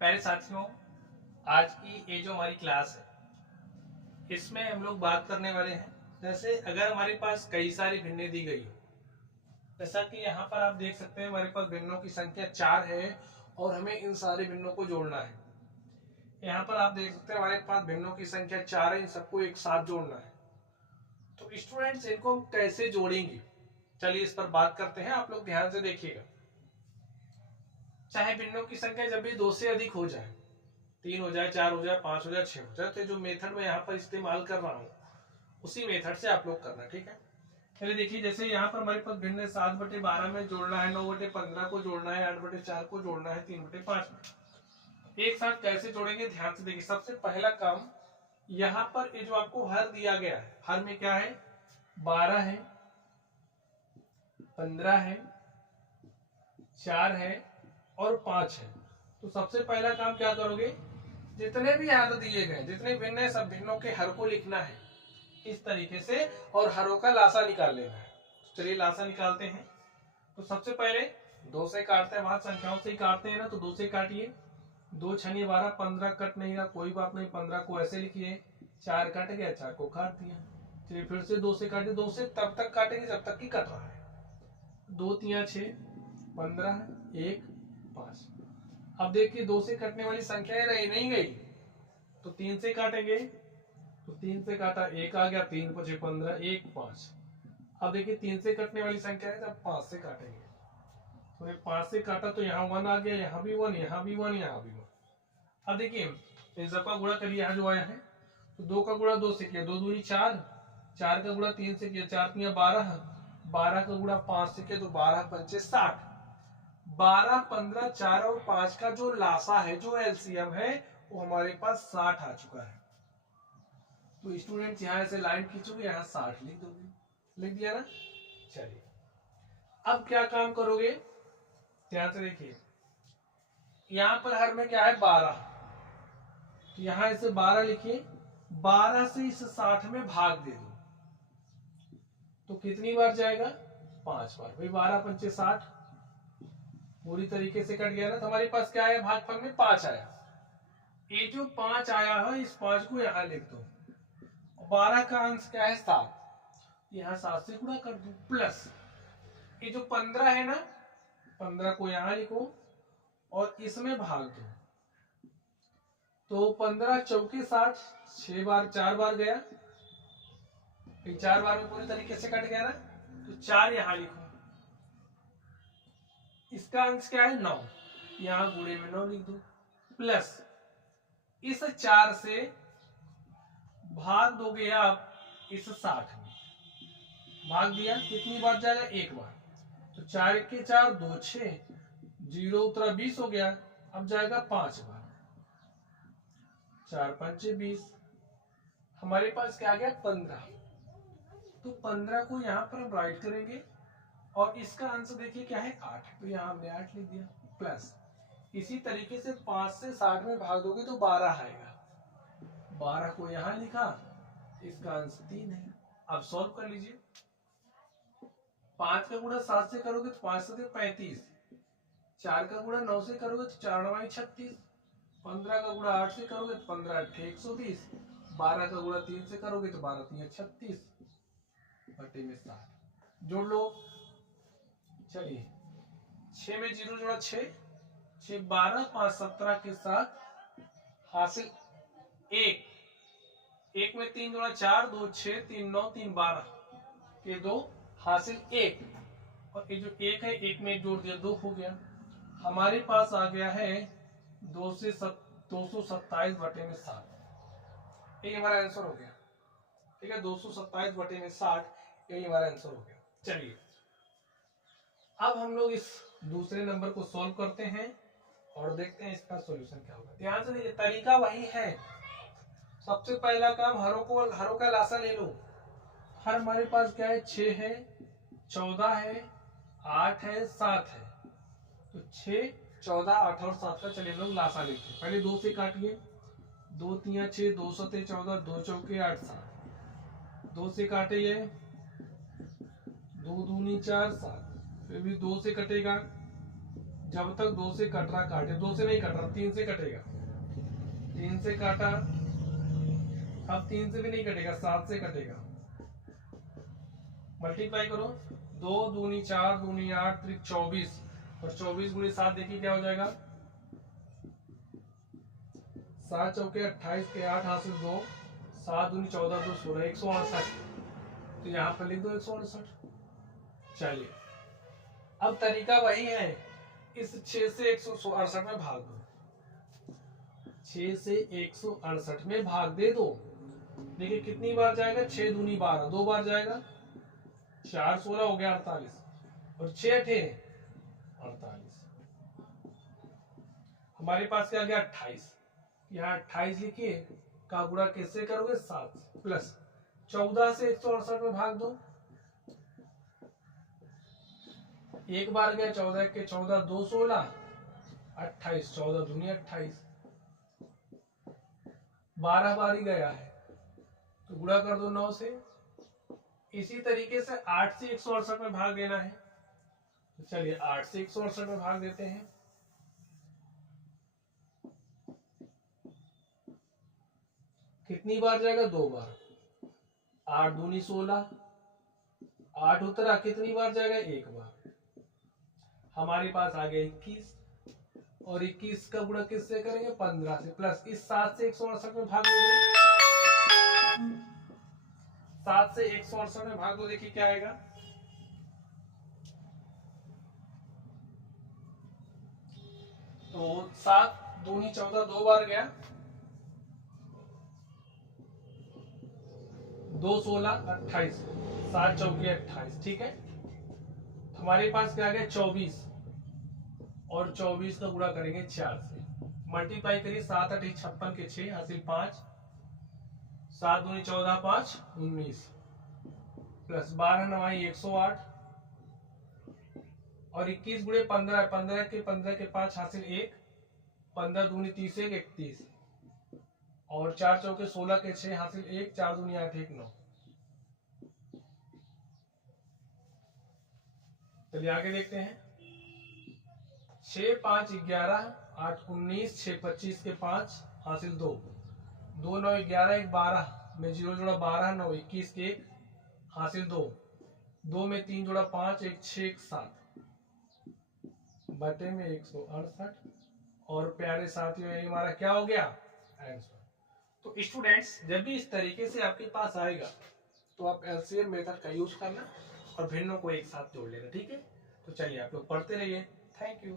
प्यारे साथियों, आज की ये जो हमारी क्लास है इसमें हम लोग बात करने वाले हैं। जैसे अगर हमारे पास कई सारी भिन्नें दी गई हो, जैसा कि यहाँ पर आप देख सकते हैं हमारे पास भिन्नों की संख्या 4 है और हमें इन सारे भिन्नों को जोड़ना है। यहाँ पर आप देख सकते हैं हमारे पास भिन्नों की संख्या 4 है, इन सबको एक साथ जोड़ना है। तो स्टूडेंट्स, इनको हम कैसे जोड़ेंगे, चलिए इस पर बात करते हैं। आप लोग ध्यान से देखिएगा। चाहे भिन्नों की संख्या जब भी 2 से अधिक हो जाए, 3 हो जाए, 4 हो जाए, 5 हो जाए, 6 हो जाए, तो जो मेथड मैं यहाँ पर इस्तेमाल कर रहा हूँ उसी मेथड से आप लोग करना, ठीक है। चलिए देखिए, जैसे यहाँ पर हमारे पास भिन्न 7/12 में जोड़ना है, 9/15 को जोड़ना है, 8/4 को जोड़ना है, 3/5 में। एक साथ कैसे जोड़ेंगे, ध्यान से देखिए। सबसे पहला काम, यहाँ पर ये जो आपको हर दिया गया है, हर में क्या है, 12 है, 15 है, 4 है और 5 है। तो सबसे पहला काम क्या करोगे, जितने भी हर दिए गए, जितने भिन्न है, सब भिन्नों के हर को लिखना है इस तरीके से, और हरों का लासा निकाल लेना है। तो चलिए लासा निकालते हैं। तो सबसे पहले 2 से काटते हैं, वहां संख्याओं से ही काटते हैं ना, तो 2 से काटिए। 2 छनी 12, 15 कट नहीं रहा, कोई बात नहीं, 15 को ऐसे लिखिए। 4 कट गया, 4 को काट दिया। चलिए फिर से 2 से काटिए। 2 से तब तक काटेंगे जब तक कि कट रहा है। 2 3 6, 15, 1 5। अब देखिए 2 से कटने वाली संख्या रही नहीं गई, तो 3 से काटेंगे। तो 3 से काटा, 1 आ गया, 3 5 15, 1 5। अब देखिए 3 से कटने वाली संख्या है, तब 5 से काटेंगे। तो ये 5 से काटा तो यहाँ 1 आ गया, यहाँ भी 1, यहाँ भी 1, यहाँ भी 1। अब देखिए इन सबका गुणा करिए, यहाँ जो आया है। तो 2 का गुणा 2 से किया, 2 दूनी 4, 4 का गुणा 3 से किया, 4 3 12, 12 का गुणा 5 से किया, तो 12 पंचे 60। 12 15 4 और 5 का जो लासा है, जो एलसीएम है, वो हमारे पास 60 आ चुका है। तो स्टूडेंट यहाँ से लाइन खींचोगे, यहाँ 60 लिख दोगे, लिख दिया ना। चलिए अब क्या काम करोगे, ध्यान से देखिए। यहाँ पर हर में क्या है, 12, तो यहाँ इसे 12 लिखिए। 12 से इस 60 में भाग दे दो, तो कितनी बार जाएगा, 5 बार। भाई 12 पंचे 60, पूरी तरीके से कट गया ना। तो हमारे पास क्या है, भागफल में 5 आया। ये जो 5 आया है, इस 5 को यहाँ लिख दो। 12 का अंश क्या है, 7, यहाँ 7 से गुणा कर दो, प्लस ये जो 15 है ना, 15 को यहाँ लिखो और इसमें भाग दो। तो 15 चौके 60, 6 बार, 4 बार गया, 4 बार में पूरी तरीके से कट गया ना। तो 4 यहाँ लिखो, इसका अंश क्या है, 9, यहाँ गुणे में 9 लिख दो, प्लस इस 4 से भाग दोगे आप इस 60 में, भाग दिया, कितनी बार जाएगा, 1 बार। तो 4 के 4, 2 6, 0 उतरा 20 हो गया। अब जाएगा 5 बार, 4 पंचे 20। हमारे पास क्या आ गया, 15। तो 15 को यहाँ पर हम राइट करेंगे और इसका आंसर देखिए क्या है, 8। तो यहाँ हमने 8 लिख दिया, प्लस इसी तरीके से 5 से 60 में भाग दोगे तो 12 आएगा। 12 को यहाँ लिखा, इसका आंसर 3 है। अब सॉल्व कर लीजिए। 5 का गुणा 7 से करोगे तो 5 से 35, 4 का गुणा 9 से करोगे तो 4 9 36, 15 का गुणा 8 से करोगे तो 15 8 120, 12 का गुणा 3 से करोगे तो 12 3 36 बटे में 60, जोड़ लो। चलिए 6 में 0 जोड़ा 6, 6 12, 5 17 के साथ हासिल 1, 1 में 3 जोड़ा 4, 2 6, 3 9, 3 12 के 2 हासिल 1, और ये जो 1 है, 1 में जोड़ दिया, 2 हो गया। हमारे पास आ गया है 227 बटे में 60, ये हमारा आंसर हो गया। ठीक है, 227 बटे में 60, यही हमारा आंसर हो गया। चलिए अब हम लोग इस दूसरे नंबर को सॉल्व करते हैं और देखते हैं इसका सॉल्यूशन क्या होगा। ध्यान से देखिए, तरीका वही है। सबसे पहला काम, हरों का लासा ले लो। हर हमारे पास क्या है, 6 है, 14 है, 8 है, 7 है। तो 6 14 8 और 7 का चलिए हम लोग लासा लेते हैं। पहले 2 से काटिए, 2 3 6, 2 7 14, 2 चौके 8 7। 2 से काटिए, 2 दूनी 4 7, फिर भी 2 से कटेगा, जब तक 2 से कट रहा काटे, 2 से नहीं कट रहा, 3 से कटेगा, 3 से काटा, अब 3 से भी नहीं कटेगा, 7 से कटेगा। मल्टीप्लाई करो, 2 दूनी 4, दूनी 8, 24, और 24 गुणी 7 देखिए क्या हो जाएगा, 7 चौके 28 के 8 हासिल 2, 7 दूनी 14, 2 16, 168। तो यहाँ पर लिख दो 168। चलिए अब तरीका वही है, इस 6 से 168 में भाग दो, 6 से 168 में भाग दे दो। देखिए कितनी बार जाएगा, 6 दूनी 12, 2 बार जाएगा, 4 16 हो गया 48, और 6 थे 48। हमारे पास क्या गया 28, यहाँ 28 लिखिए, का गुणा किससे करोगे 7 से, प्लस 14 से 168 में भाग दो, एक बार गया 14 के 14, 2 16, 28, 14 दूनी 28, 12 बार ही गया है तो गुणा कर दो 9 से। इसी तरीके से 8 से 168 में भाग देना है, तो चलिए 8 से 168 में भाग देते हैं। कितनी बार जाएगा, 2 बार, 8 दूनी 16, 8 उतरा, कितनी बार जाएगा, 1 बार। हमारे पास आ गया 21, और 21 का गुणा किससे करेंगे, 15 से, प्लस इस 7 से 168 में भाग दो, 7 से 168 में भाग दो, देखिए क्या आएगा, तो 7 दूनी 14, 2 बार गया, 2 16, 28, 7 चौके 28, ठीक है। हमारे पास क्या आ गया 24, और 24 का गुणा करेंगे 4 से, मल्टीप्लाई करिए, 7 8 56 के 6 हासिल 5, 7 दूनी 14, 5 19, प्लस 12 9 108, और 21 गुणे 15, 15 के 5 हासिल 1, 15 दूनी 30 1 31, और 4 चौके 16 के 6 हासिल 1, 4 दूनी 8 1 9। चलिए आगे देखते हैं, 6 5 11, 8 19, 6 25 के 5 हासिल 2, 2 9 11, 1 12 में 0 जोड़ा 12, 9 21 के 1 हासिल 2, 2 में 3 जोड़ा 5, 1 6 1 7 बटे में 168। और प्यारे साथियों ये हमारा क्या हो गया आंसर। तो स्टूडेंट्स जब भी इस तरीके से आपके पास आएगा तो आप एलसीएम मेथड का यूज करना और भिन्नों को एक साथ जोड़ लेना, ठीक है। तो चलिए आप लोग पढ़ते रहिए, थैंक यू।